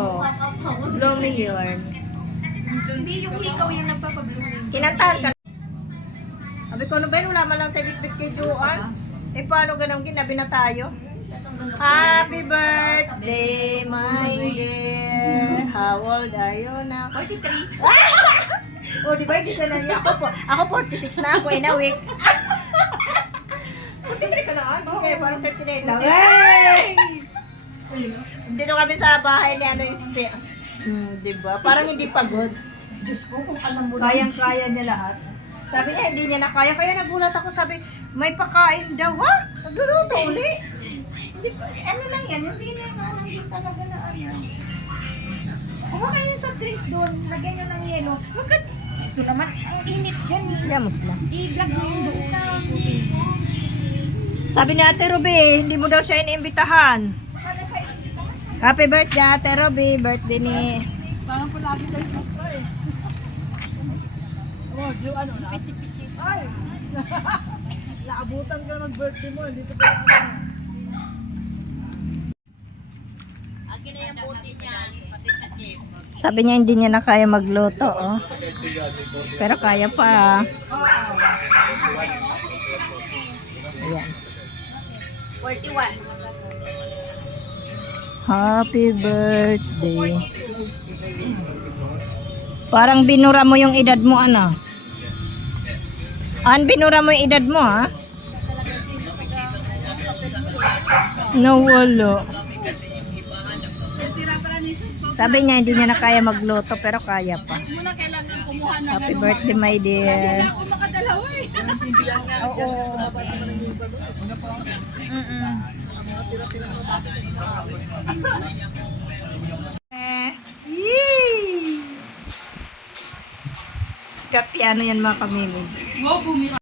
Oo. Blooming yun. Hindi yung hikaw yung nagpapablooming. Kinantahan ka. Sabi ko, ano ba yun? Wala man lang tayo bit kay Joanne. Eh, paano ganun? Ginabi na tayo. Happy birthday, my dear. How old are you now? 43. O, di ba? Hindi siya na niya. Ako 46 na ako in a week. 43 ka na nga? Okay, parang 39 lang. Hey! Dito kami sa bahay ni ano Ispe. Di ba? Parang hindi pagod. Diyos ko, kung alam mo Kayang-kaya niya lahat. Sabi niya, hindi niya na kaya. Kaya nagulat ako, sabi, may pakain daw. Ha? Nagluluto uli. Ano lang yan, hindi na nga lang din talaga na ano. Kung kayo yung soft drinks doon, lagyan nyo ng yelo. Bakit? Ito naman, ang init dyan eh. Yamos na. I-vlog mo yung doon. Sabi ni Ate Ruby, hindi mo daw siya iniimbitahan. Happy birthday, Ate Ruby. Birthday ni... Parang palagi tayo basta eh. Oh, yung ano na? Ay! Naabutan ka ng birthday mo, dito pa yung ano. Akin na yung buti niya, pati takip. Sabi niya hindi niya na kaya magluto, oh. Pero kaya pa. Ayan. 41. Happy birthday. Parang binura mo yung edad mo, ano? Binura mo yung edad mo, ha? Nawala. Sabi niya hindi niya na kaya magluto pero kaya pa. Muna kailangan kumuha na. Happy birthday, my dear. Ako makadalawa eh. Oo. Yee! Skat piano yan mga kamimins. Wow, bumira.